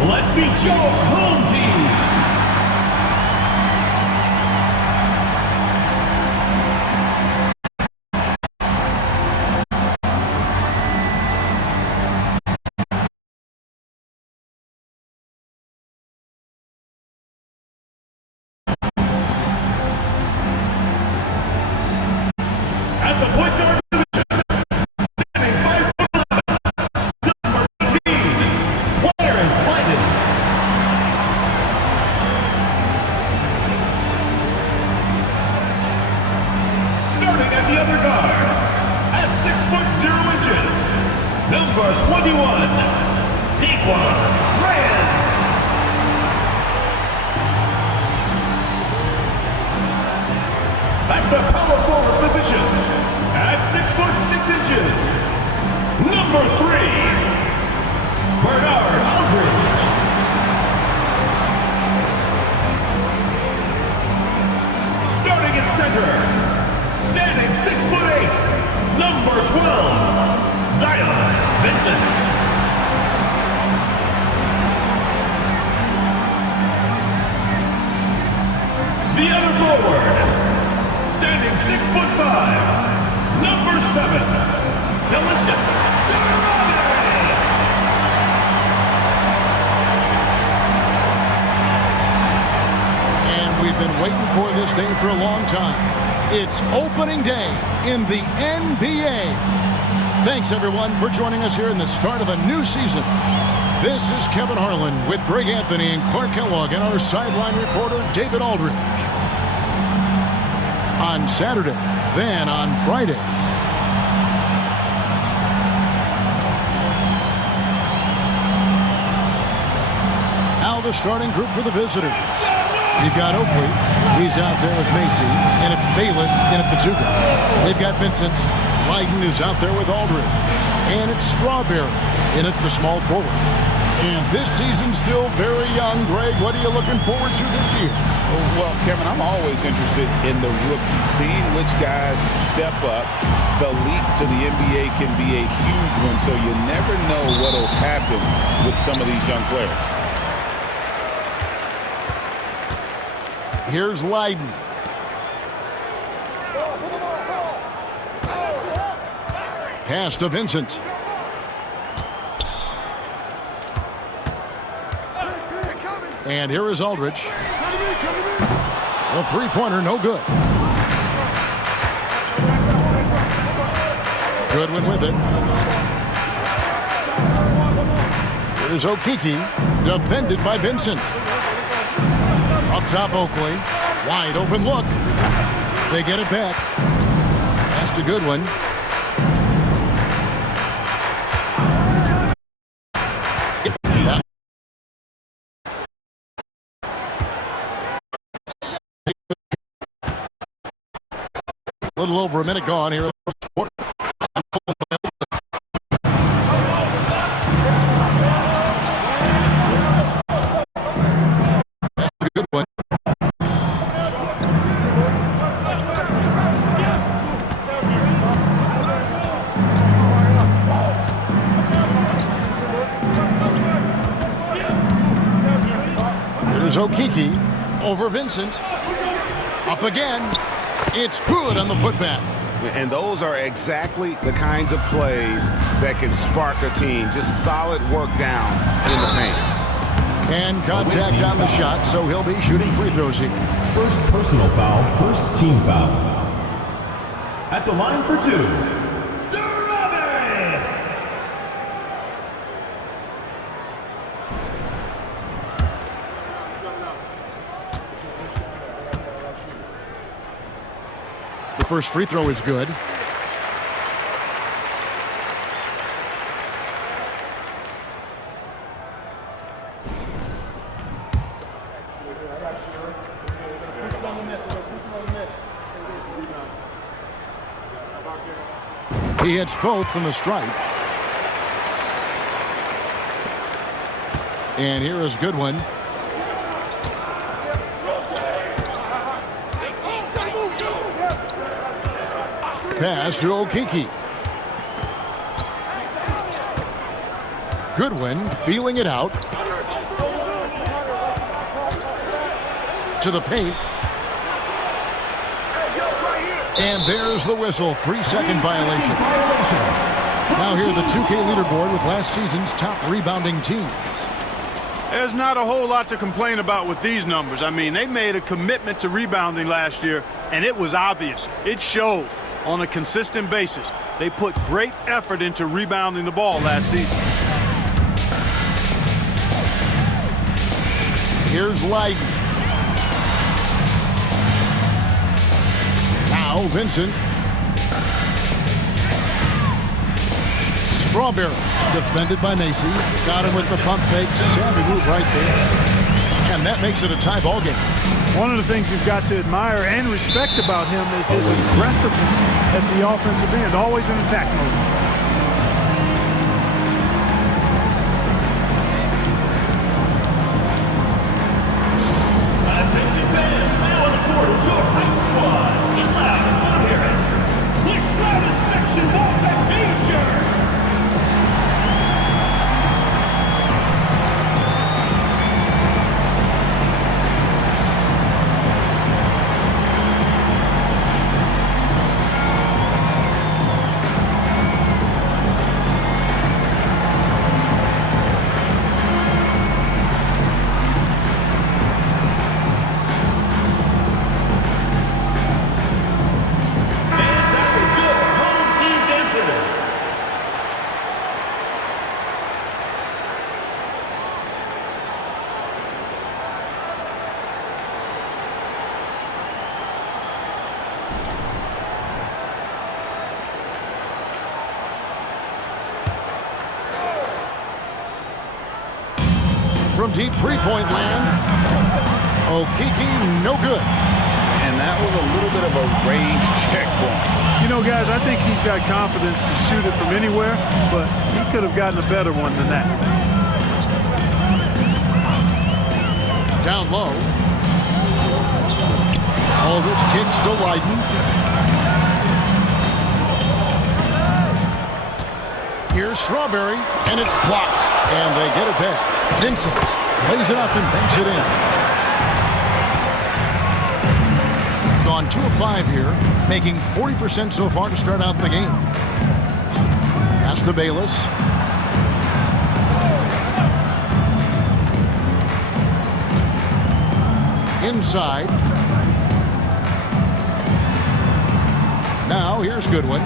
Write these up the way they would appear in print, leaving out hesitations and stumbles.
Let's meet your home team. At the point guard position, standing 5'11", number 18, Clarence Lyden. Starting at the other guard, at 6'0", number 21, Dequan Ryan. At the power forward position, at 6'6", number 3, Bernard Aldridge. Starting at center, standing 6'8", number 12, Zion Vincent. The other forward, standing 6'5", number 7, Delicious Strawberry. And we've been waiting for this day for a long time. It's opening day in the NBA. Thanks, everyone, for joining us here in the start of a new season. This is Kevin Harlan with Greg Anthony and Clark Kellogg and our sideline reporter, David Aldridge. On Saturday, then on Friday. Now the starting group for the visitors. You've got Oakley. He's out there with Macy. And it's Bayless in at the Juga. They've got Vincent. Lyden is out there with Aldridge. And it's Strawberry in at the small forward. And this season's still very young. Greg, what are you looking forward to this year? Well, Kevin, I'm always interested in the rookies, seeing which guys step up. The leap to the NBA can be a huge one, so you never know what will happen with some of these young players. Here's Lyden. Pass to Vincent. And here is Aldridge. A three-pointer, no good. Goodwin with it. Here's Okeke, defended by Vincent. Up top, Oakley. Wide open look. They get it back. Pass to Goodwin. A little over a minute gone here in the first quarter. That's a good one. Here's Okeke over Vincent. Up again. It's good on the putback. And those are exactly the kinds of plays that can spark a team. Just solid work down in the paint. And contact on the shot, so he'll be shooting free throws here. First personal foul, first team foul. At the line for 2, Strawberry. The first free throw is good. He hits both from the stripe. And here is Goodwin. Pass to Okeke. Goodwin feeling it out. To the paint. And there's the whistle. 3-second violation. Now here the 2K leaderboard with last season's top rebounding teams. There's not a whole lot to complain about with these numbers. I mean, they made a commitment to rebounding last year, and it was obvious. It showed on a consistent basis. They put great effort into rebounding the ball last season. Here's Leiden. Now Vincent. Strawberry. Defended by Macy. Got him with the pump fake. Savvy move right there. And that makes it a tie ball game. One of the things you've got to admire and respect about him is his aggressiveness at the offensive end, always in attack mode. Attention fans, now on the court is your hype squad. Get loud and let 'em hear it. Clicks loudest section wants a t-shirt. From deep three-point land. Okeke, no good. And that was a little bit of a range check for him. You know, guys, I think he's got confidence to shoot it from anywhere, but he could have gotten a better one than that. Down low. Aldridge kicks to Leiden. Here's Strawberry, and it's blocked. And they get it back. Vincent lays it up and banks it in. Gone 2 of 5 here, making 40% so far to start out the game. Pass to Bayless. Inside. Now here's Goodwin.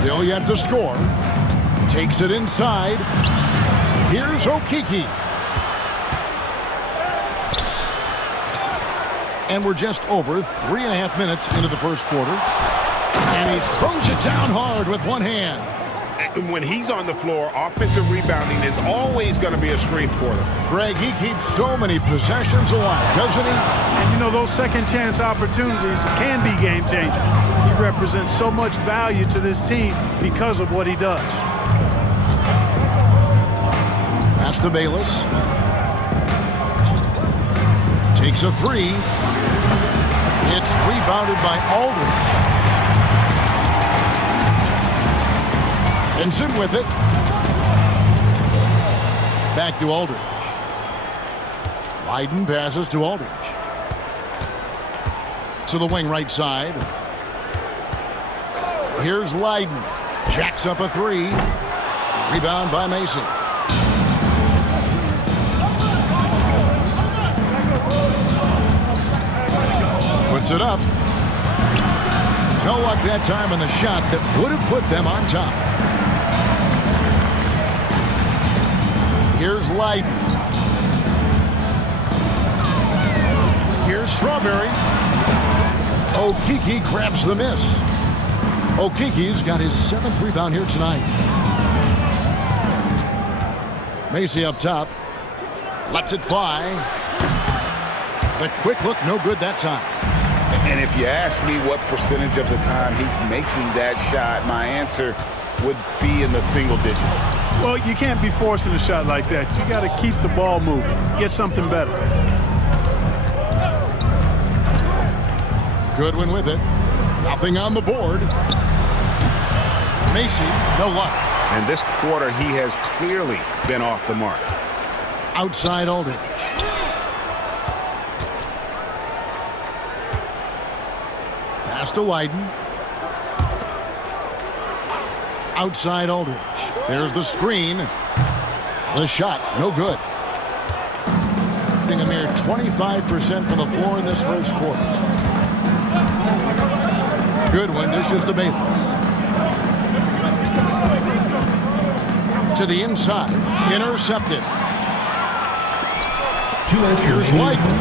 Still yet to score. Takes it inside. Here's Okeke. And we're just over 3.5 minutes into the first quarter. And he throws it down hard with one hand. And when he's on the floor, offensive rebounding is always going to be a strength for them. Greg, he keeps so many possessions alive, doesn't he? And you know, those second chance opportunities can be game changers. He represents so much value to this team because of what he does. Pass to Bayless. Takes a three. It's rebounded by Aldridge. Vincent with it. Back to Aldridge. Leiden passes to Aldridge. To the wing right side. Here's Leiden. Jacks up a three. Rebound by Mason. Puts it up. No luck that time on the shot that would have put them on top. Here's Leiden. Here's Strawberry. Okeke grabs the miss. Okeke's got his 7th rebound here tonight. Macy up top. Lets it fly. The quick look, no good that time. And if you ask me what percentage of the time he's making that shot, my answer would be in the single digits. Well, you can't be forcing a shot like that. You got to keep the ball moving. Get something better. Goodwin with it. Nothing on the board. Macy, no luck. And this quarter, he has clearly been off the mark. Outside Aldridge. Pass to Leiden. Outside Aldridge. There's the screen. The shot, no good. A mere 25% from the floor in this first quarter. Goodwin dishes to Bayless. To the inside. Intercepted. Here's Leiden.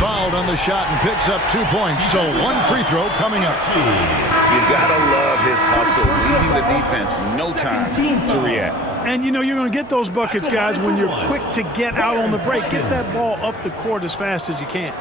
Fouled on the shot and picks up 2 points. So one free throw coming up. You gotta love his hustle, leading the defense, no time to react. And, you know, you're going to get those buckets, guys, when you're quick to get out on the break. Get that ball up the court as fast as you can.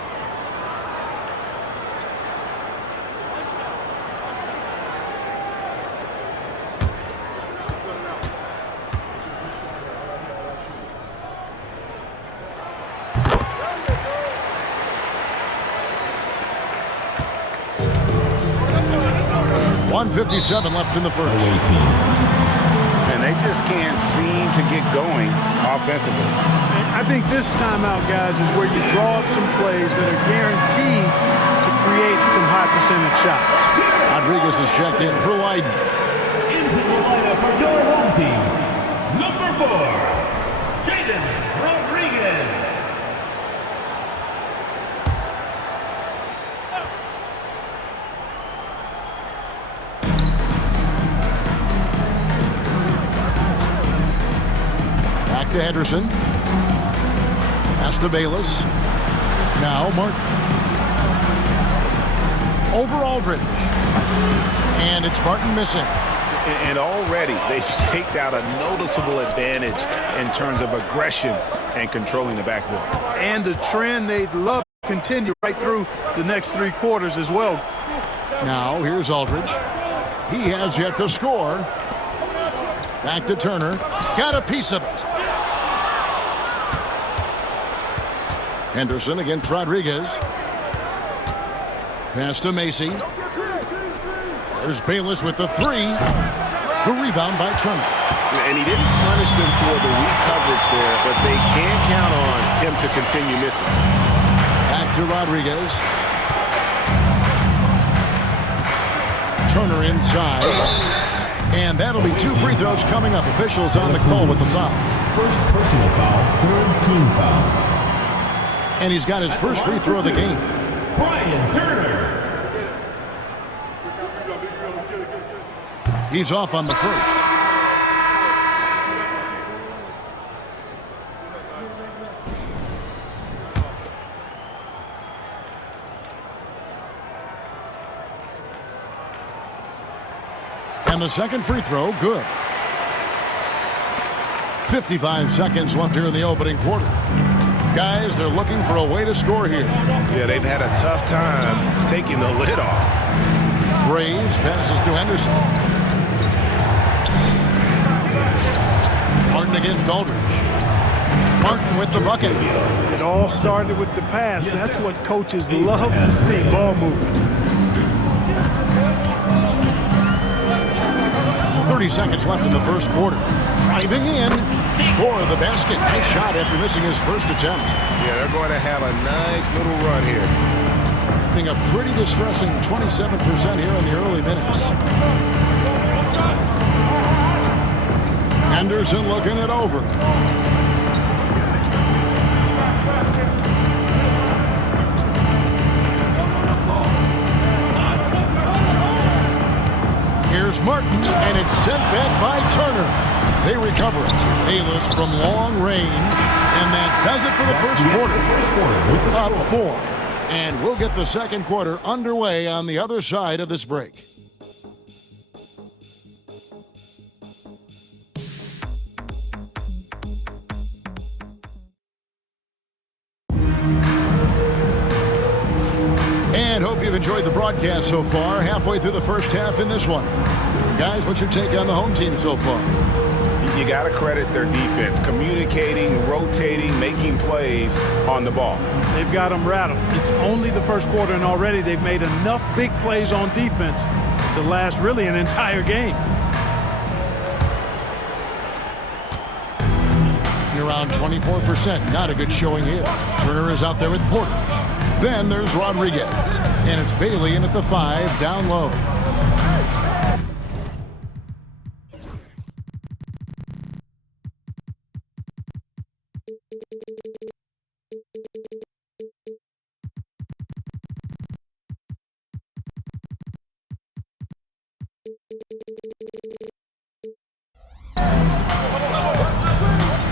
.157 left in the first. And they just can't seem to get going offensively. I think this timeout, guys, is where you draw up some plays that are guaranteed to create some high percentage shots. Rodriguez is checked in for Leiden. Into the lineup for your home team, number 4, Jaden Rodriguez. To Henderson. Pass to Bayless. Now Martin. Over Aldridge. And it's Martin missing. And already they've staked out a noticeable advantage in terms of aggression and controlling the backboard. And the trend they'd love to continue right through the next 3 quarters as well. Now here's Aldridge. He has yet to score. Back to Turner. Got a piece of it. Henderson against Rodriguez. Pass to Macy. There's Bayless with the 3. The rebound by Turner. And he didn't punish them for the weak coverage there, but they can't count on him to continue missing. Back to Rodriguez. Turner inside. And that'll be 2 free throws coming up. Officials on the call with the foul. First personal foul, 3rd team foul. And he's got his first free throw of the game. Brian Turner. He's off on the first. And the second free throw, good. 55 seconds left here in the opening quarter. Guys, they're looking for a way to score here. Yeah, they've had a tough time taking the lid off. Graves passes to Henderson. Martin against Aldridge. Martin with the bucket. It all started with the pass. That's what coaches love to see, ball movement. 30 seconds left in the first quarter. Driving in. Score the basket. Nice shot after missing his first attempt. Yeah, they're going to have a nice little run here. Being a pretty distressing 27% here in the early minutes. Henderson looking it over. Here's Martin, and it's sent back by Turner. They recover it. Bayless from long range, and that does it for the first quarter. Up 4. And we'll get the second quarter underway on the other side of this break. And hope you've enjoyed the broadcast so far. Halfway through the first half in this one. Guys, what's your take on the home team so far? You got to credit their defense, communicating, rotating, making plays on the ball. They've got them rattled. It's only the first quarter, and already they've made enough big plays on defense to last really an entire game. Around 24%. Not a good showing here. Turner is out there with Porter. Then there's Rodriguez. And it's Bailey in at the 5, down low.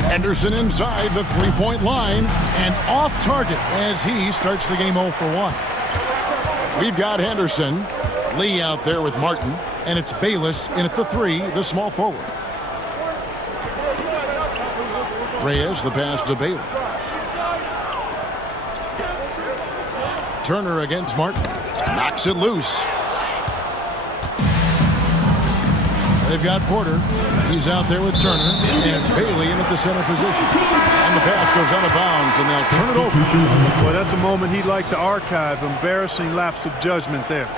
Henderson inside the three-point line and off target as he starts the game 0 for 1. We've got Henderson, Lee out there with Martin, and it's Bayless in at the 3, the small forward. Reyes, the pass to Bailey. Turner against Martin. Knocks it loose. They've got Porter. He's out there with Turner, and it's Bailey in at the center position. And the pass goes out of bounds, and they'll turn it over. Well, that's a moment he'd like to archive. Embarrassing lapse of judgment there.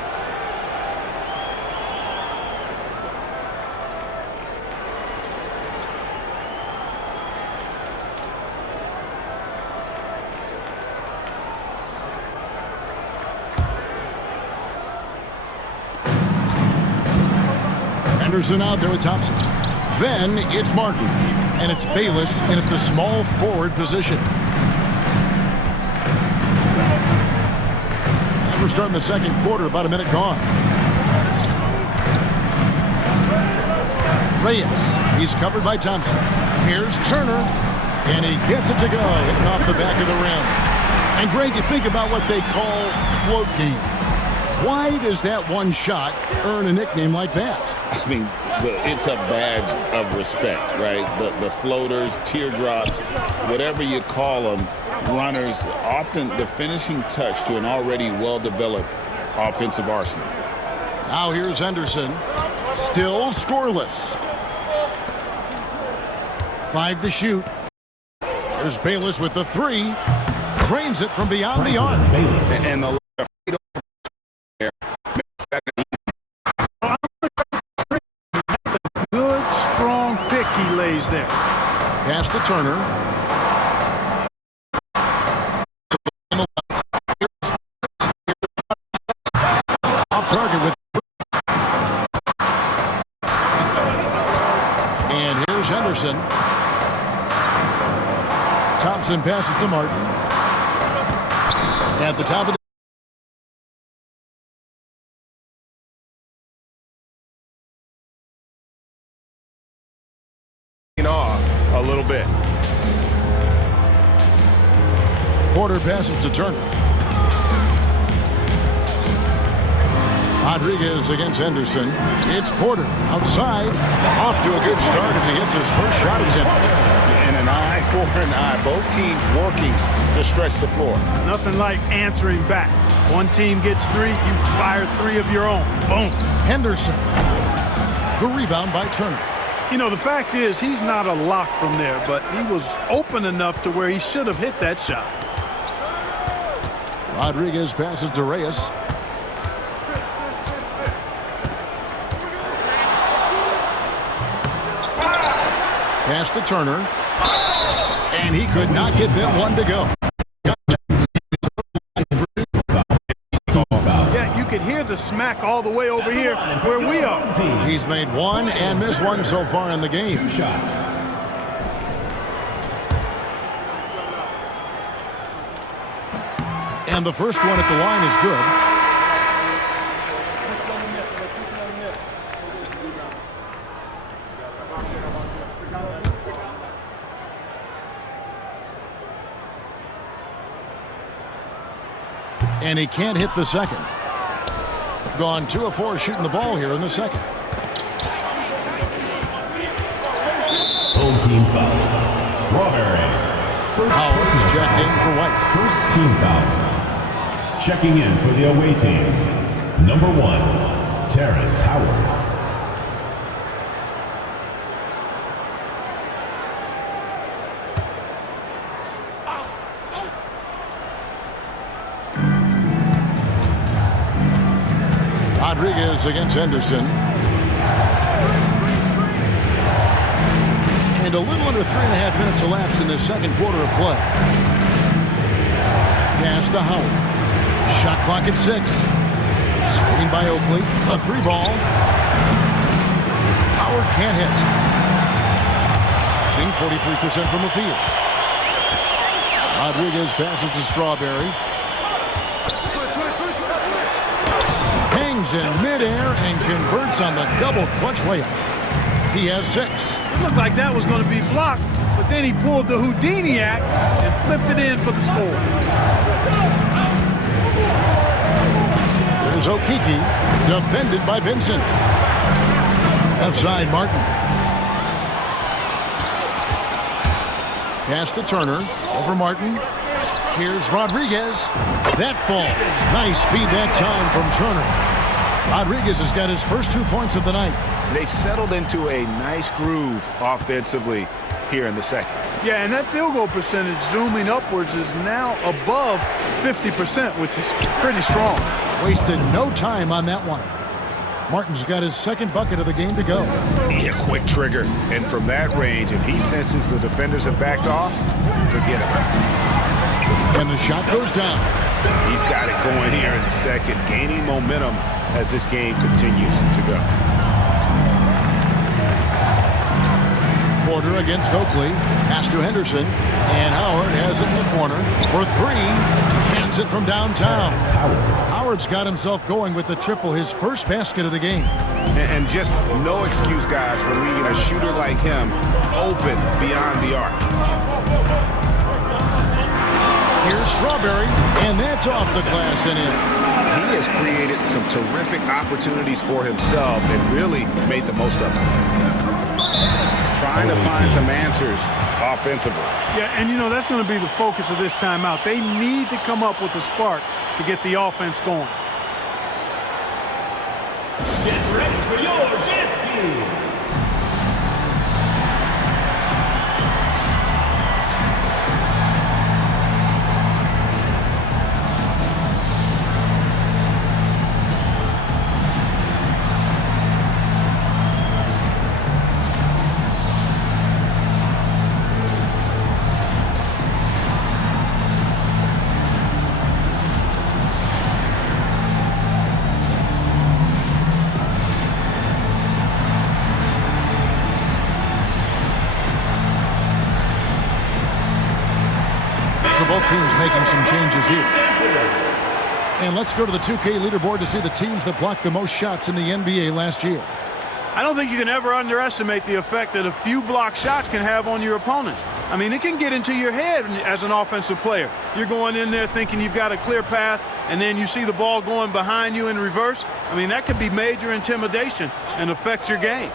Henderson out there with Thompson. Then it's Martin, and it's Bayless in at the small forward position. And we're starting the second quarter, about a minute gone. Reyes, he's covered by Thompson. Here's Turner, and he gets it to go, hitting off the back of the rim. And Greg, you think about what they call float game. Why does that one shot earn a nickname like that? I mean, it's a badge of respect, right? The floaters, teardrops, whatever you call them, runners, often the finishing touch to an already well-developed offensive arsenal. Now here's Henderson, still scoreless. 5 to shoot. There's Bayless with the 3, drains it from beyond the arc. And the Good, strong pick he lays there. Pass to Turner. Off target with. And here's Henderson. Thompson passes to Martin. At the top of the. Off a little bit. Porter passes to Turner. Rodriguez against Henderson. It's Porter outside. Off to a good start as he hits his first shot attempt. And an eye for an eye. Both teams working to stretch the floor. Nothing like answering back. One team gets 3, you fire 3 of your own. Boom. Henderson. The rebound by Turner. You know, the fact is he's not a lock from there, but he was open enough to where he should have hit that shot. Rodriguez passes to Reyes. Pass to Turner. And he could not get that one to go. Yeah, you could hear the smack all the way over here where we are. He's made 1 and missed 1 so far in the game. 2 shots. And the first one at the line is good. And he can't hit the second. Gone 2 of 4 shooting the ball here in the second. Home team foul. Strawberry. Howard's checked in for White. First team foul. Checking in for the away team. Number 1, Terrence Howard. Rodriguez against Henderson. And a little under 3.5 minutes elapsed in this second quarter of play. Pass to Howard. Shot clock at 6. Screen by Oakley. A 3-ball. Howard can't hit. Being 43% from the field. Rodriguez passes to Strawberry. Hangs in midair and converts on the double clutch layup. He has 6. It looked like that was going to be blocked, but then he pulled the Houdini act and flipped it in for the score. There's Okeke, defended by Vincent. Left side, Martin. Pass to Turner. Over Martin. Here's Rodriguez. That falls. Nice speed that time from Turner. Rodriguez has got his first 2 points of the night. They've settled into a nice groove offensively here in the second. Yeah, and that field goal percentage zooming upwards is now above 50%, which is pretty strong. Wasted no time on that one. Martin's got his second bucket of the game to go. Yeah, quick trigger. And from that range, if he senses the defenders have backed off, forget about it. And the shot goes down. He's got it going here in the second, gaining momentum as this game continues to go. Porter against Oakley. Pass to Henderson. And Howard has it in the corner for 3. Cans it from downtown. Howard's got himself going with the triple, his first basket of the game. And just no excuse, guys, for leaving a shooter like him open beyond the arc. Here's Strawberry, and that's off the glass and in. He has created some terrific opportunities for himself and really made the most of them. Trying to find some answers offensively. Yeah, and you know, that's going to be the focus of this timeout. They need to come up with a spark to get the offense going. Get ready for your dance team. Both teams making some changes here. And let's go to the 2K leaderboard to see the teams that blocked the most shots in the NBA last year. I don't think you can ever underestimate the effect that a few block shots can have on your opponent. I mean, it can get into your head as an offensive player. You're going in there thinking you've got a clear path, and then you see the ball going behind you in reverse. I mean, that could be major intimidation and affect your game.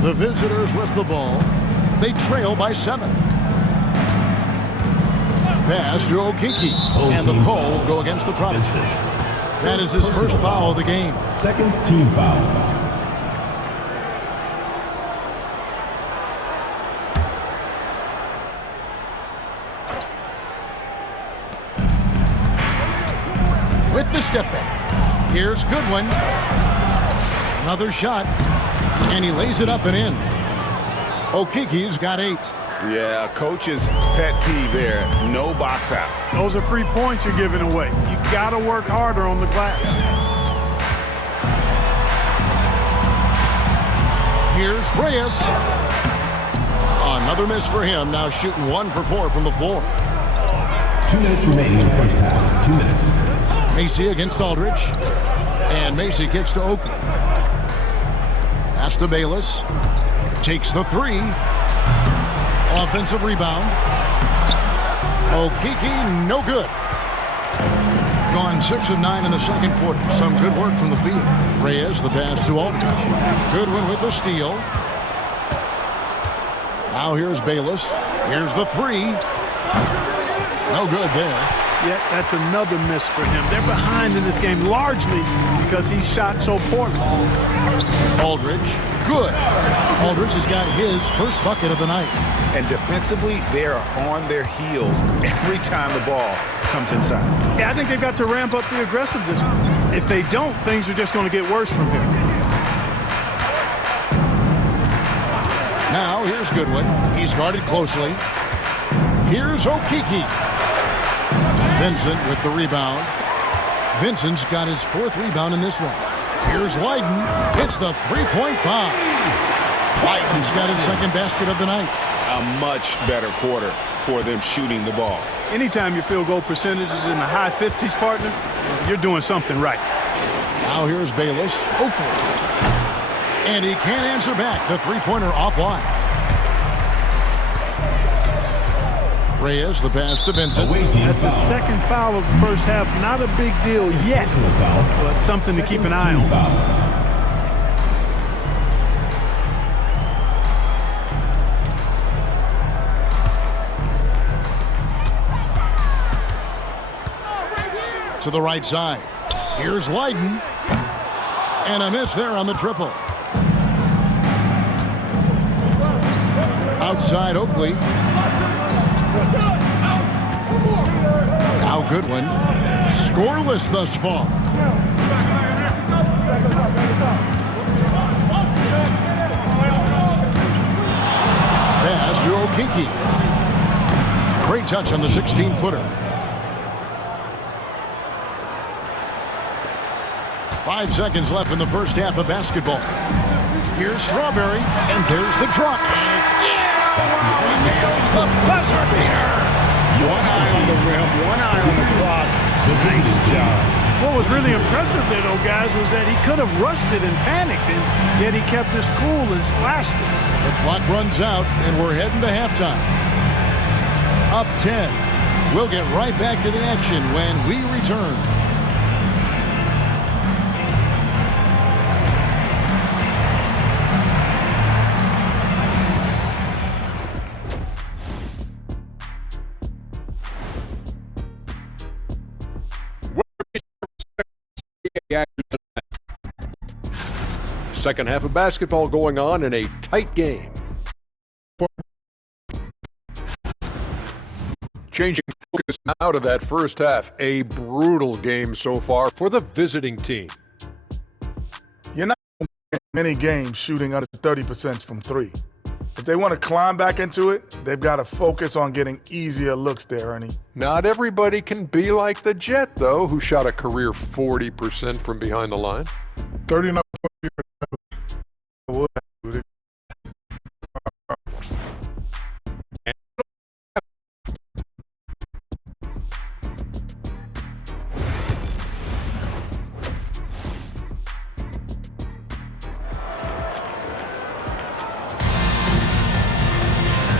The visitors with the ball. They trail by 7. Pass to Okeke, and the call will go against the Prodigy. That is his first foul of the game. Second team foul. With the step back. Here's Goodwin. Another shot, and he lays it up and in. Okeke's got 8. Yeah, coach's pet peeve there. No box out. Those are free points you're giving away. You got to work harder on the glass. Here's Reyes. Another miss for him. Now shooting 1 for 4 from the floor. 2 minutes remaining in the first half. 2 minutes. Macy against Aldridge. And Macy kicks to Oakley. Pass to Bayless. Takes the 3. Offensive rebound. Okeke, no good. Gone 6 of 9 in the second quarter. Some good work from the field. Reyes, the pass to Aldridge. Goodwin with the steal. Now here's Bayless. Here's the 3. No good there. Yeah, that's another miss for him. They're behind in this game largely because he shot so poorly. Aldridge, good. Aldridge has got his first bucket of the night. And defensively, they are on their heels every time the ball comes inside. Yeah, I think they've got to ramp up the aggressiveness. If they don't, things are just going to get worse from here. Now here's Goodwin. He's guarded closely. Here's Okeke. Vincent with the rebound. Vincent's got his 4th rebound in this one. Here's Leiden. It's the three-point bomb. Leiden's got his 2nd basket of the night. A much better quarter for them shooting the ball. Anytime your field goal percentage is in the high 50s, partner, you're doing something right. Now here's Bayless. Oakley. And he can't answer back. The three-pointer offline. Reyes, the pass to Vincent. That's his 2nd foul of the first half. Not a big deal yet, but something to keep an eye on. To the right side. Here's Leiden. And a miss there on the triple. Outside Oakley. Now Goodwin. Scoreless thus far. Pass to Okeke. Great touch on the 16-footer. 5 seconds left in the first half of basketball. Here's Strawberry, and there's the drop. And it's he nails the buzzer beater. One eye on the rim, one eye on the clock. Nice job. What was really impressive there, though, guys, was that he could have rushed it and panicked, and yet he kept his cool and splashed it. The clock runs out, and we're heading to halftime. Up 10. We'll get right back to the action when we return. Second half of basketball going on in a tight game. Changing focus now to that first half. A brutal game so far for the visiting team. You're not going to win many games shooting under 30% from 3. If they want to climb back into it, they've got to focus on getting easier looks there, Ernie. Not everybody can be like the Jet, though, who shot a career 40% from behind the line. 39%.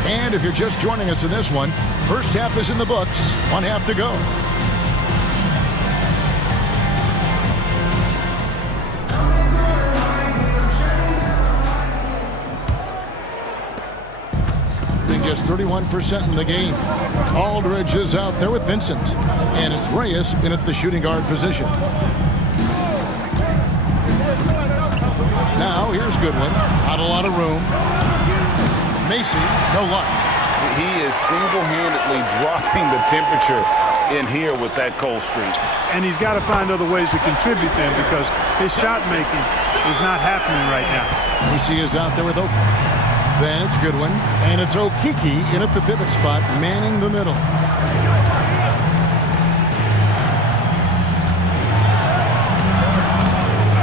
And if you're just joining us in this one, first half is in the books. 1 half to go. Just 31% in the game. Aldridge is out there with Vincent. And it's Reyes in at the shooting guard position. Now here's Goodwin. Not a lot of room. Macy, no luck. He is single-handedly dropping the temperature in here with that cold streak. And he's got to find other ways to contribute then, because his shot making is not happening right now. Macy is out there with Oakland. Then it's Goodwin, and it's Okeke in at the pivot spot, manning the middle.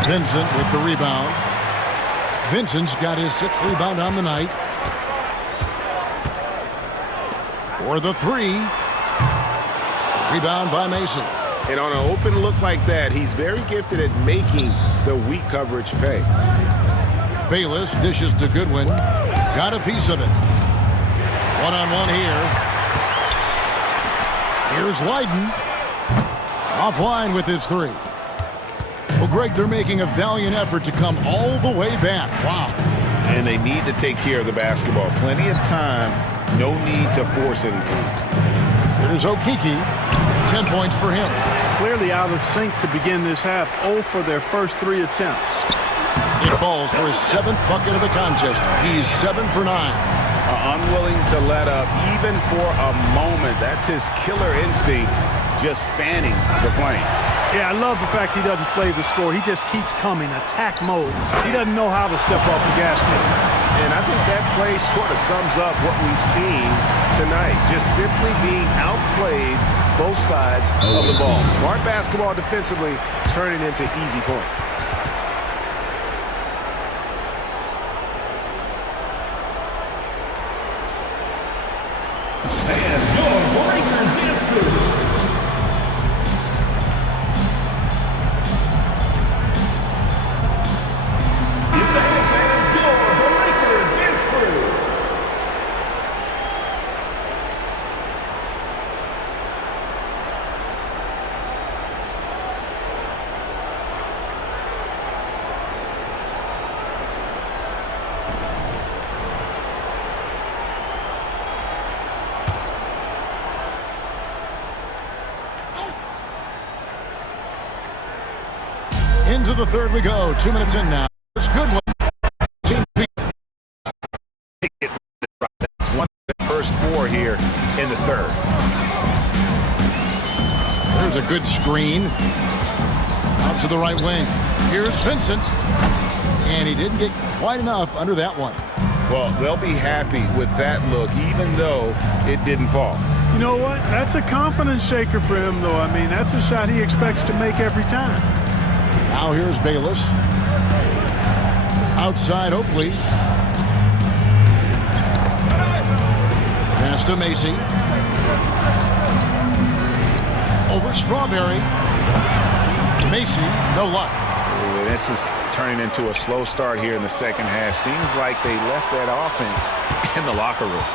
Vincent with the rebound. Vincent's got his 6th rebound on the night. For the 3. Rebound by Mason. And on an open look like that, he's very gifted at making the weak coverage pay. Bayless dishes to Goodwin. Got a piece of it. One-on-one here. Here's Leiden. Offline with his 3. Well, Greg, they're making a valiant effort to come all the way back. Wow. And they need to take care of the basketball. Plenty of time. No need to force anything. Here's Okeke. 10 points for him. Clearly out of sync to begin this half. 0 for their first 3 attempts. It falls for his 7th bucket of the contest. He's 7 for 9. Unwilling to let up even for a moment. That's his killer instinct, just fanning the flame. Yeah, I love the fact he doesn't play the score. He just keeps coming, attack mode. He doesn't know how to step off the gas pedal. And I think that play sort of sums up what we've seen tonight. Just simply being outplayed both sides of the ball. Smart basketball defensively, turning into easy points. And your Lakers dance crew. Into the third we go. 2 minutes in now. It's good one. It's one of the first four here in the third. There's a good screen. Out to the right wing. Here's Vincent. And he didn't get quite enough under that one. Well, they'll be happy with that look, even though it didn't fall. You know what? That's a confidence shaker for him, though. I mean, that's a shot he expects to make every time. Now here's Bayless. Outside Oakley. Pass to Macy. Over Strawberry. Macy, no luck. Ooh, this is turning into a slow start here in the second half. Seems like they left that offense in the locker room.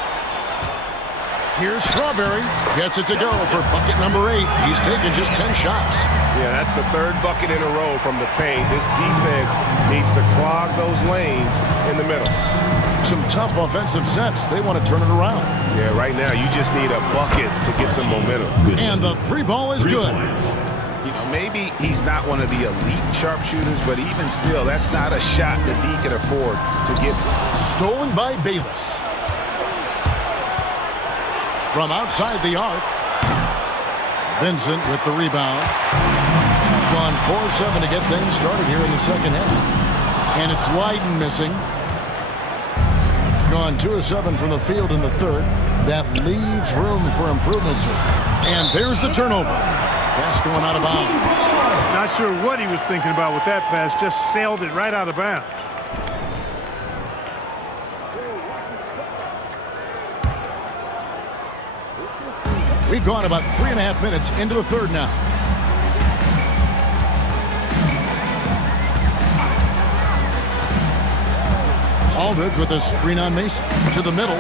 Here's Strawberry. Gets it to go for bucket number 8. He's taken just 10 shots. Yeah, that's the third bucket in a row from the paint. This defense needs to clog those lanes in the middle. Some tough offensive sets. They want to turn it around. Yeah, right now you just need a bucket to get some momentum. And the 3 ball is good. You know, maybe he's not one of the elite sharpshooters, but even still, that's not a shot that D can afford to give. Stolen by Bayless. From outside the arc. Vincent with the rebound. Gone 4-7 to get things started here in the second half. And it's Lydon missing. Gone 2-7 from the field in the third. That leaves room for improvements here. And there's the turnover. Pass going out of bounds. Not sure what he was thinking about with that pass. Just sailed it right out of bounds. We've gone about 3.5 minutes into the third now. Aldridge with a screen on Mason. To the middle.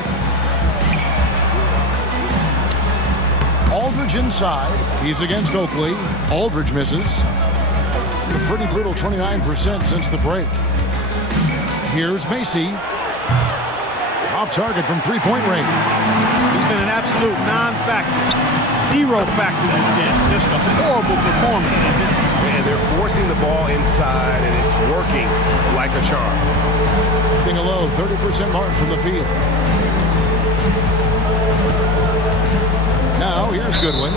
Aldridge inside. He's against Oakley. Aldridge misses. A pretty brutal 29% since the break. Here's Macy. Off target from three-point range. He's been an absolute non-factor. Zero factor this game. Just a horrible performance. And they're forcing the ball inside, and it's working like a charm. Hitting a low 30% mark from the field. Now here's Goodwin.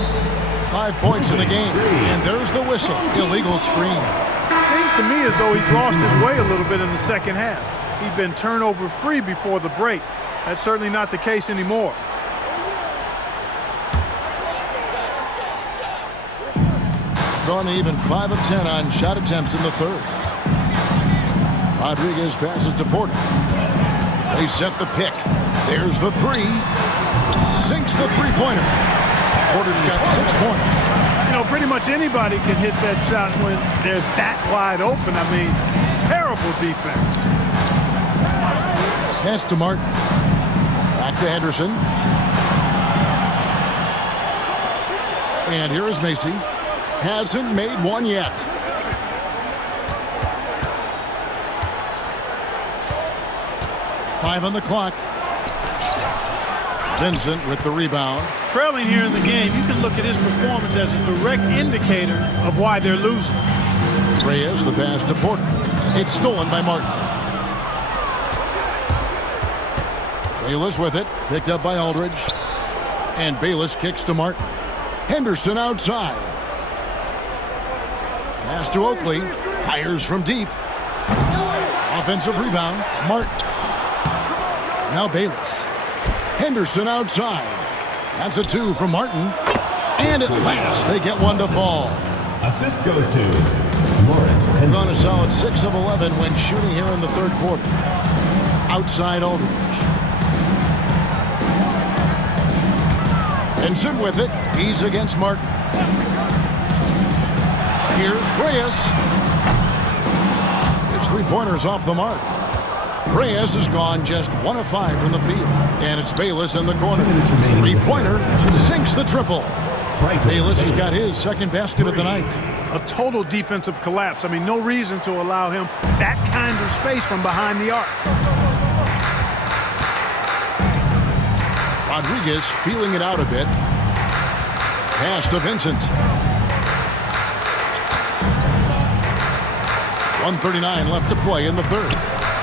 5 points in the game. And there's the whistle. Illegal screen. Seems to me as though he's lost his way a little bit in the second half. He'd been turnover free before the break. That's certainly not the case anymore. Drawn even 5 of 10 on shot attempts in the third. Rodriguez passes to Porter. They set the pick. There's the 3. Sinks the three-pointer. Porter's got 6 points. You know, pretty much anybody can hit that shot when they're that wide open. I mean, terrible defense. Pass to Martin. Back to Henderson. And here is Macy. Hasn't made one yet. Five on the clock. Vincent with the rebound. Trailing here in the game, you can look at his performance as a direct indicator of why they're losing. Reyes, the pass to Porter. It's stolen by Martin. Bayless with it. Picked up by Aldridge. And Bayless kicks to Martin. Henderson outside. Pass to Oakley. Fires from deep. Offensive rebound. Martin. Now Bayless. Henderson outside. That's a 2 from Martin. And at last, they get one to fall. Assist goes to Lawrence. Gone a solid 6 of 11 when shooting here in the third quarter. Outside Aldridge. Vincent with it. He's against Martin. Here's Reyes. His three-pointers off the mark. Reyes has gone just 1 of 5 from the field. And it's Bayless in the corner. Three-pointer sinks the triple. Bayless has got his second basket of the night. A total defensive collapse. I mean, no reason to allow him that kind of space from behind the arc. Rodriguez feeling it out a bit. Pass to Vincent. 1:39 left to play in the third.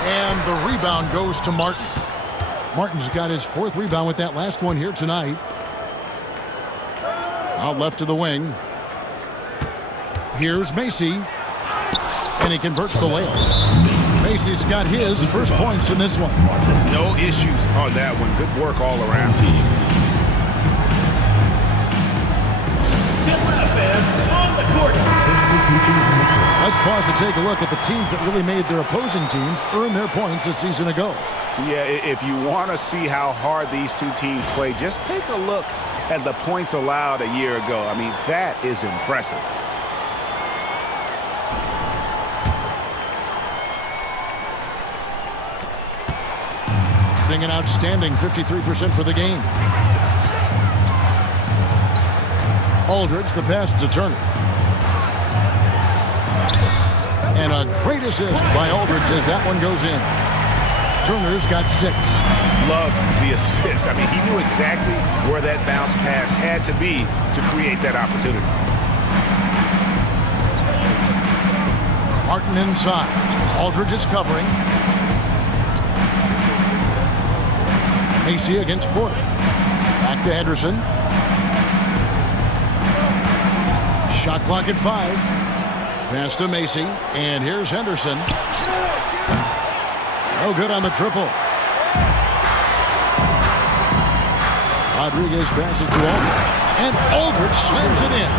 And the rebound goes to Martin. Martin's got his 4th rebound with that last one here tonight. Out left to the wing. Here's Macy. And he converts the layup. Macy's got his first points in this one. No issues on that one. Good work all around. On the court. Let's pause to take a look at the teams that really made their opposing teams earn their points a season ago. Yeah, if you want to see how hard these two teams play, just take a look at the points allowed a year ago. I mean, that is impressive. Being an outstanding 53% for the game. Aldridge, the pass to Turner. And a great assist by Aldridge as that one goes in. Turner's got 6. Love the assist. I mean, he knew exactly where that bounce pass had to be to create that opportunity. Martin inside. Aldridge is covering. Macy against Porter. Back to Henderson. Shot clock at 5. Pass to Macy. And here's Henderson. No good on the triple. Rodriguez passes to Aldridge. And Aldridge slams it in.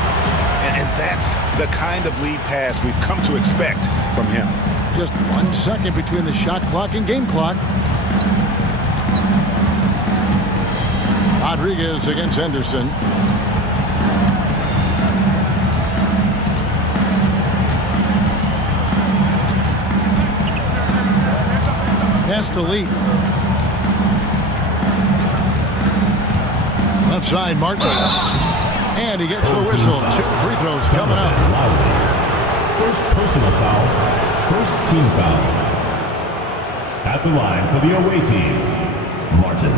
And that's the kind of lead pass we've come to expect from him. Just 1 second between the shot clock and game clock. Rodriguez against Henderson. Pass to Lee. Left side, Martin. And he gets the whistle. 2 free throws coming up. First personal foul. First team foul. At the line for the away team, Martin.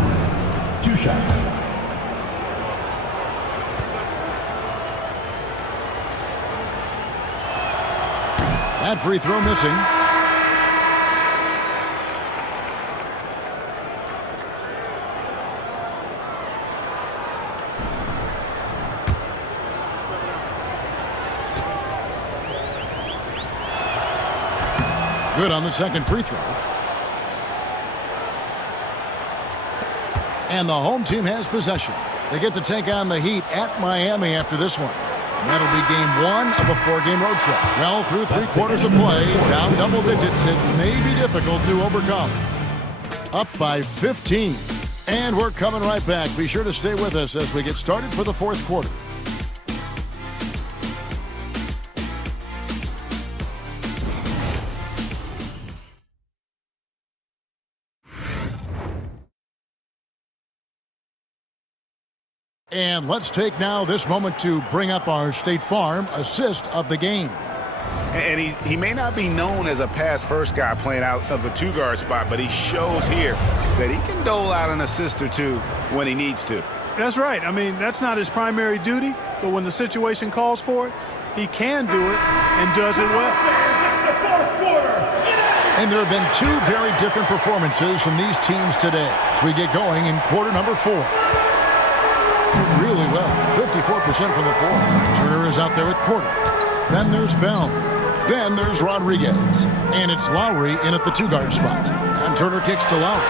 2 shots. That free throw missing. Good on the second free throw. And the home team has possession. They get to take on the Heat at Miami after this one. And that'll be game 1 of a 4-game road trip. Well, through 3 quarters of play, down double digits, it may be difficult to overcome. Up by 15. And we're coming right back. Be sure to stay with us as we get started for the 4th quarter. And let's take now this moment to bring up our State Farm assist of the game. And he may not be known as a pass-first guy playing out of the 2-guard spot, but he shows here that he can dole out an assist or 2 when he needs to. That's right. I mean, that's not his primary duty, but when the situation calls for it, he can do it and does it well. And there have been 2 very different performances from these teams today as we get going in quarter number 4. Really well, 54% from the floor. Turner is out there with Porter. Then there's Bell. Then there's Rodriguez. And it's Lowry in at the 2-guard spot. And Turner kicks to Lowry.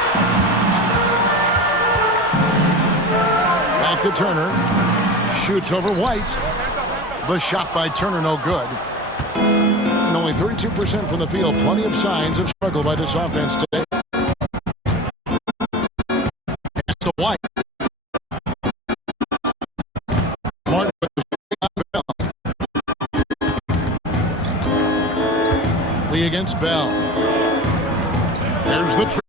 Back to Turner. Shoots over White. The shot by Turner, no good. And only 32% from the field. Plenty of signs of struggle by this offense today. Pass to White. Martin with the Bell. Lee against Bell. There's the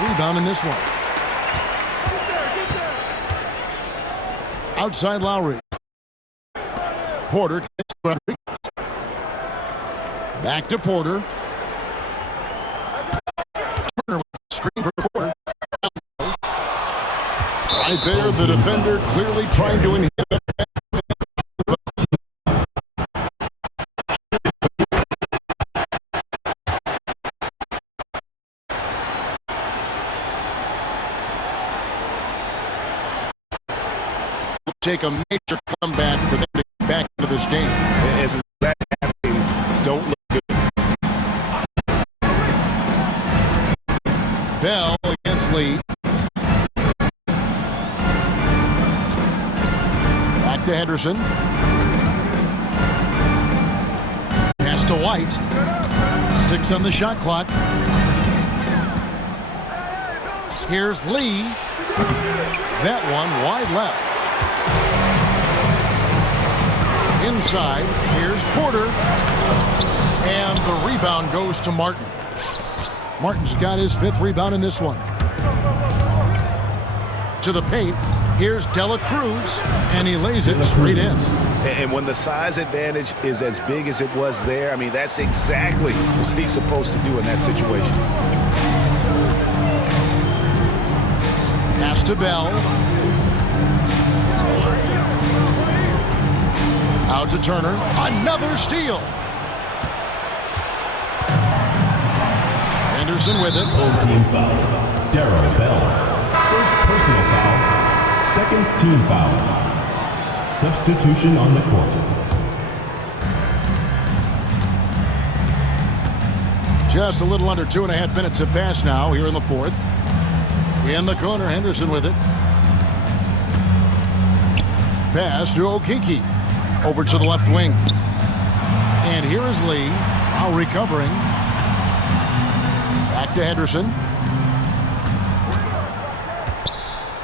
rebound in this one. Outside Lowry. Porter. Back to Porter. Turner with the screen for Porter. Right there, the defender clearly trying to inhibit. Take a major comeback for them to get back into this game. As that happening, don't look good. Bell against Lee. Back to Henderson. Pass to White. 6 on the shot clock. Here's Lee. That one wide left. Inside, here's Porter. And the rebound goes to Martin. Martin's got his 5th rebound in this one. To the paint, here's Dela Cruz, and he lays it straight in. And when the size advantage is as big as it was there, I mean, that's exactly what he's supposed to do in that situation. Pass to Bell. Out to Turner. Another steal. Henderson with it. Full team foul. Darrell Bell. First personal foul. Second team foul. Substitution on the court. Just a little under 2.5 minutes have passed now here in the 4th. In the corner, Henderson with it. Pass to Okeke. Over to the left wing. And here is Lee, now recovering. Back to Henderson.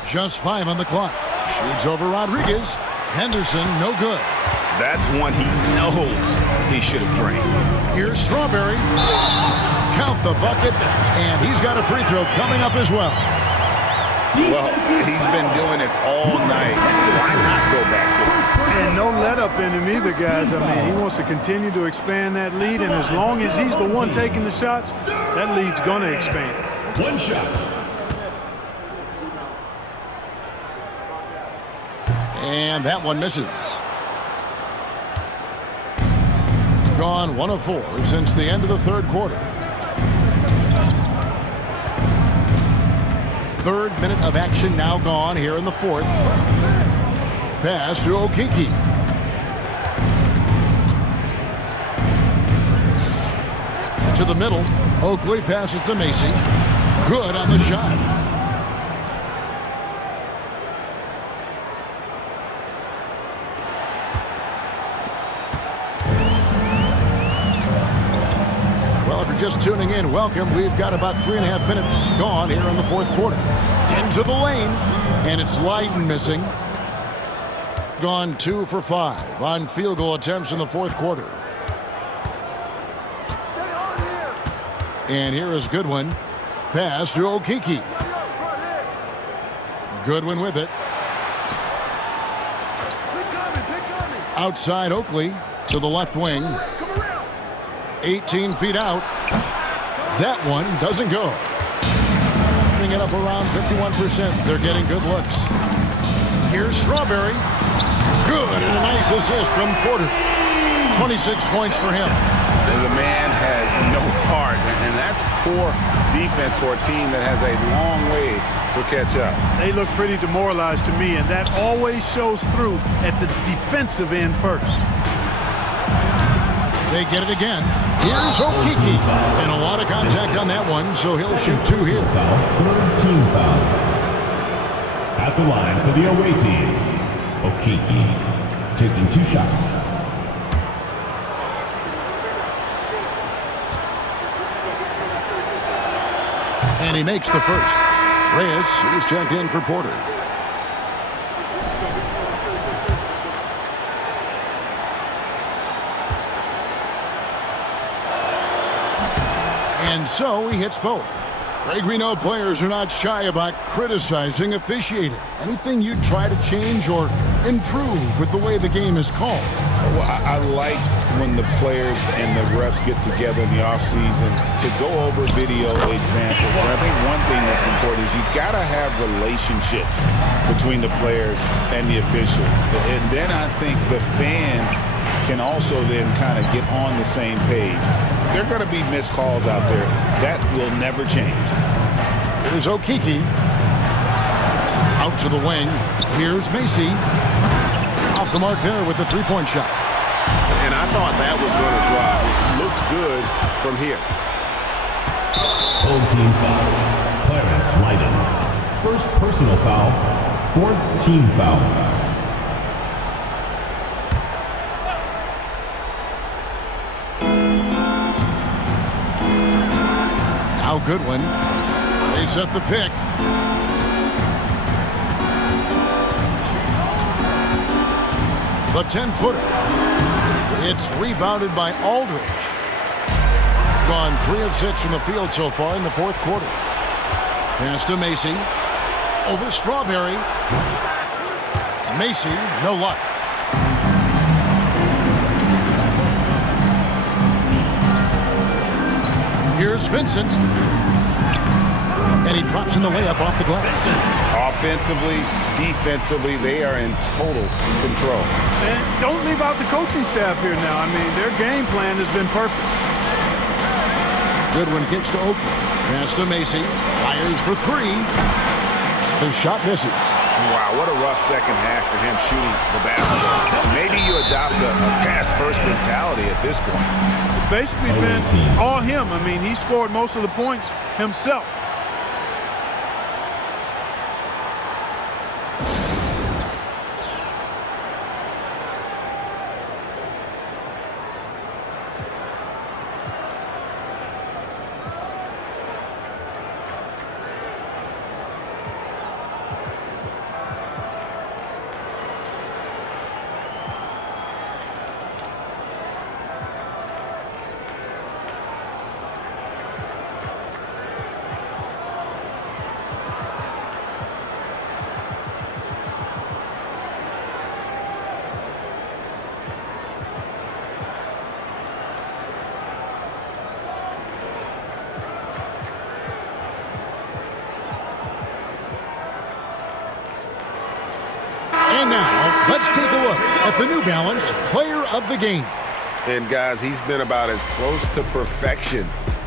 Just 5 on the clock. Shoots over Rodriguez. Henderson, no good. That's one he knows he should have drained. Here's Strawberry. Count the bucket, and he's got a free throw coming up as well. Well, he's been doing it all night. Why not go back to it? And no let up in him either, guys. I mean, he wants to continue to expand that lead, and as long as he's the one taking the shots, that lead's going to expand. One shot. And that one misses. Gone 1 of 4 since the end of the 3rd quarter. 3rd minute of action now gone here in the 4th. Pass to Okeke. To the middle. Oakley passes to Macy. Good on the shot. Well, if you're just tuning in, welcome. We've got about 3.5 minutes gone here in the 4th quarter. Into the lane, and it's Lydon missing. Gone 2 for 5 on field goal attempts in the 4th quarter. And here is Goodwin. Pass to Okeke. Goodwin with it. Outside Oakley to the left wing. 18 feet out. That one doesn't go. Putting it up around 51%. They're getting good looks. Here's Strawberry. Good, and a nice assist from Porter. 26 points for him. The man has no heart, and that's poor defense for a team that has a long way to catch up. They look pretty demoralized to me, and that always shows through at the defensive end first. They get it again. Here's Okiki. And a lot of contact on that one, so he'll shoot 2 here. Foul, third team foul. At the line for the away team, Okiki taking 2 shots. And he makes the first. Reyes is checked in for Porter. And so he hits both. Greg, we know players are not shy about criticizing officiating. Anything you try to change or improve with the way the game is called? Well, I like when the players and the refs get together in the offseason to go over video examples. And I think one thing that's important is you got to have relationships between the players and the officials. And then I think the fans can also then kind of get on the same page. There are going to be missed calls out there. That will never change. Here's Okiki. Out to the wing. Here's Macy. Off the mark there with the three-point shot. And I thought that was going to drop. It looked good from here. Home team foul. Clarence Leiden. First personal foul. Fourth team foul. Now Goodwin. They set the pick. The 10-footer. It's rebounded by Aldridge. Gone 3 of 6 from the field so far in the fourth quarter. Pass to Macy. Over Strawberry. Macy, no luck. Here's Vincent. And he drops in the layup off the glass. Offensively, defensively, they are in total control. And don't leave out the coaching staff here now. I mean, their game plan has been perfect. Goodwin kicks to Oakland. Pass to Macy. Fires for 3. The shot misses. Wow, what a rough second half for him shooting the basketball. Maybe you adopt a pass-first mentality at this point. It's basically been all him. I mean, he scored most of the points himself. And now, let's take a look at the New Balance Player of the Game. And guys, he's been about as close to perfection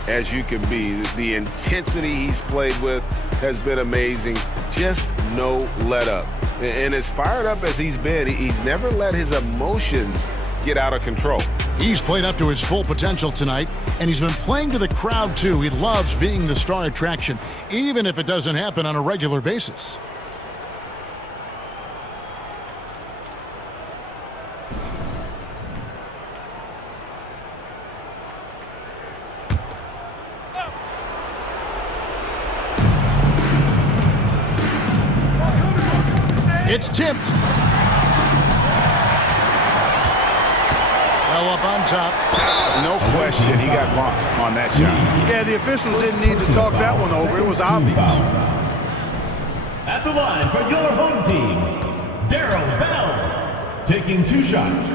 as you can be. The intensity he's played with has been amazing. Just no let up. And as fired up as he's been, he's never let his emotions get out of control. He's played up to his full potential tonight, and he's been playing to the crowd too. He loves being the star attraction, even if it doesn't happen on a regular basis. It's tipped. Well up on top. No question, he got bumped on that shot. Yeah, the officials didn't need to talk that one over. It was obvious. At the line for your home team, Darryl Bell, taking 2 shots.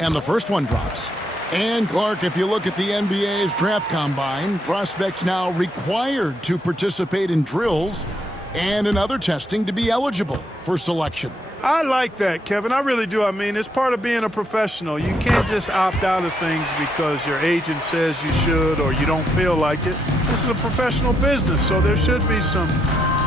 And the first one drops. And Clark, if you look at the NBA's draft combine, prospects now required to participate in drills and in other testing to be eligible for selection. I like that, Kevin. I really do. I mean, it's part of being a professional. You can't just opt out of things because your agent says you should or you don't feel like it. This is a professional business, so there should be some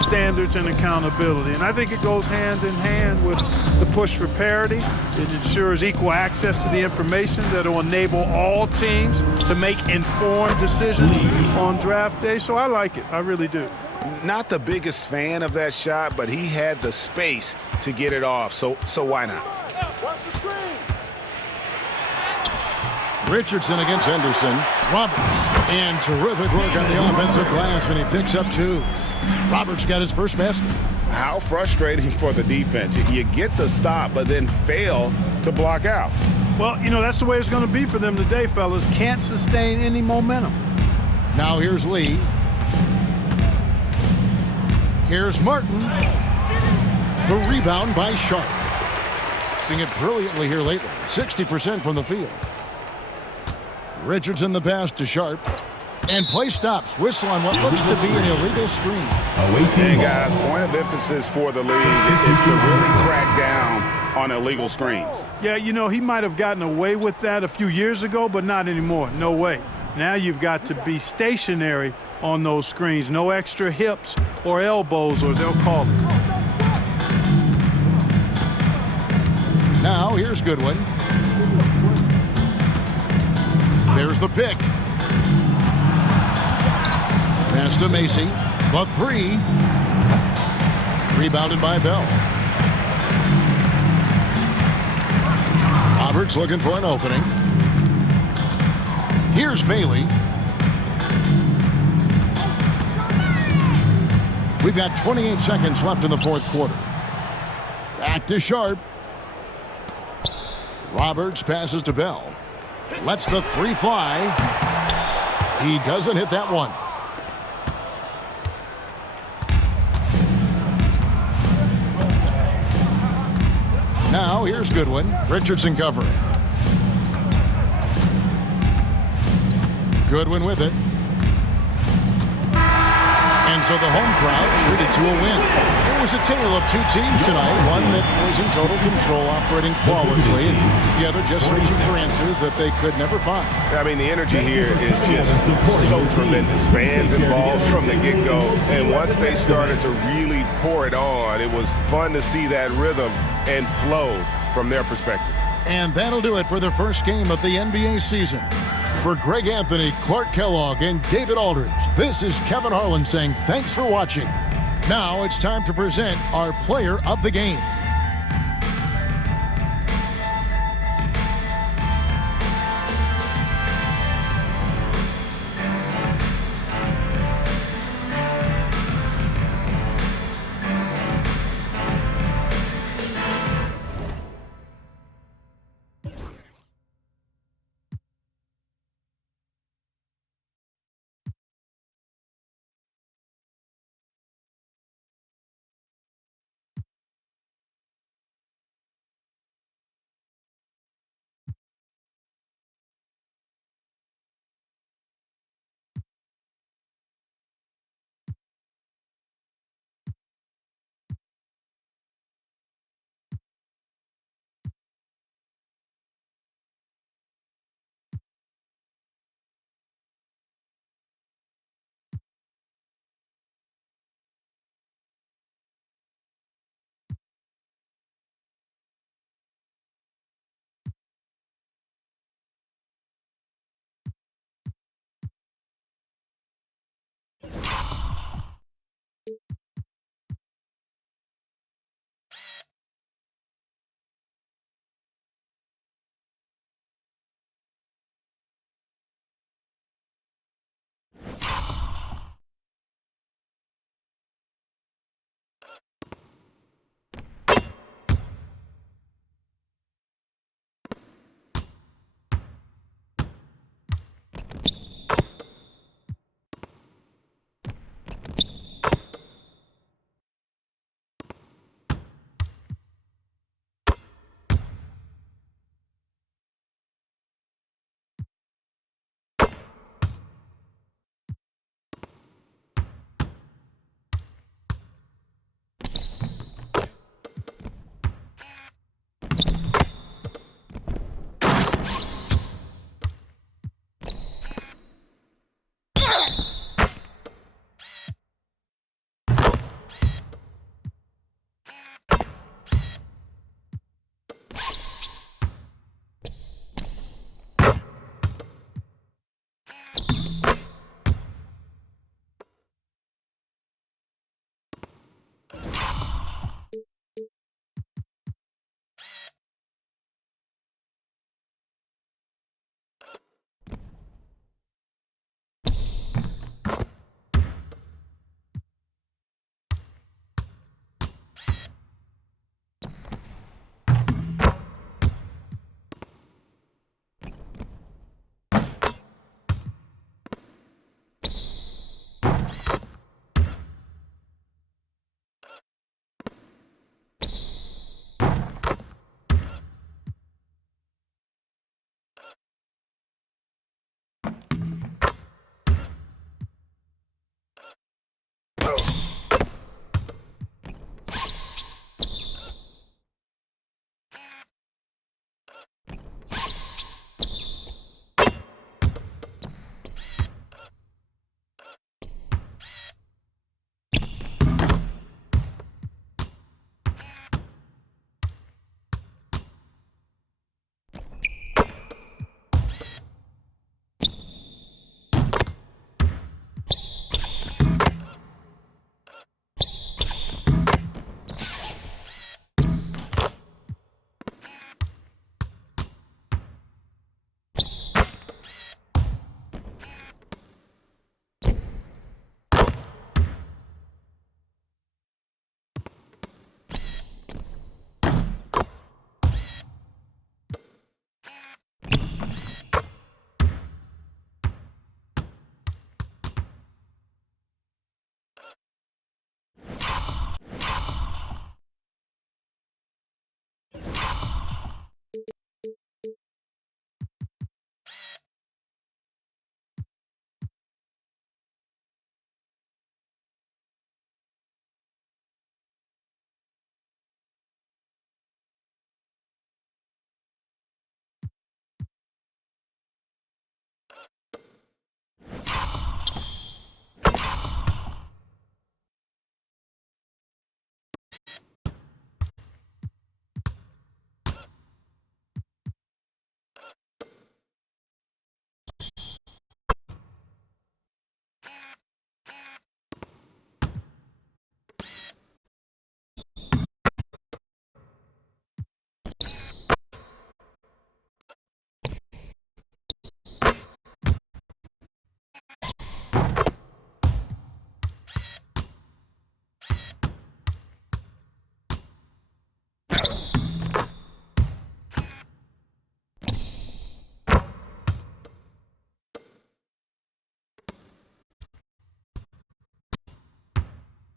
standards and accountability. And I think it goes hand in hand with the push for parity. It ensures equal access to the information that will enable all teams to make informed decisions on draft day. So I like it. I really do. Not the biggest fan of that shot, but he had the space to get it off, so why not? Watch the screen. Richardson against Henderson. Roberts. And terrific work on the offensive glass, and he picks up 2. Roberts got his first basket. How frustrating for the defense. You get the stop, but then fail to block out. Well, you know, that's the way it's going to be for them today, fellas. Can't sustain any momentum. Now here's Lee. Here's Martin. The rebound by Sharp. Doing it brilliantly here lately. 60% from the field. Richardson the pass to Sharp. And play stops. Whistle on what looks to be an illegal screen. Hey, guys, point of emphasis for the league is to really crack down on illegal screens. Yeah, you know, he might have gotten away with that a few years ago, but not anymore. No way. Now you've got to be stationary on those screens. No extra hips or elbows, or they'll call it. Now here's Goodwin. There's the pick. Pass to Macy. The 3. Rebounded by Bell. Roberts looking for an opening. Here's Bailey. We've got 28 seconds left in the fourth quarter. Back to Sharp. Roberts passes to Bell. Lets the 3 fly. He doesn't hit that one. Now here's Goodwin. Richardson covering. Goodwin with it. And so the home crowd treated to a win. It was a tale of 2 teams tonight. One that was in total control, operating flawlessly, and the other just reaching for answers that they could never find. I mean, the energy here is just so tremendous. Fans involved from the get-go, and once they started to really pour it on, it was fun to see that rhythm and flow from their perspective. And that'll do it for the first game of the NBA season. For Greg Anthony, Clark Kellogg, and David Aldridge, this is Kevin Harlan saying thanks for watching. Now it's time to present our player of the game.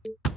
Varsity.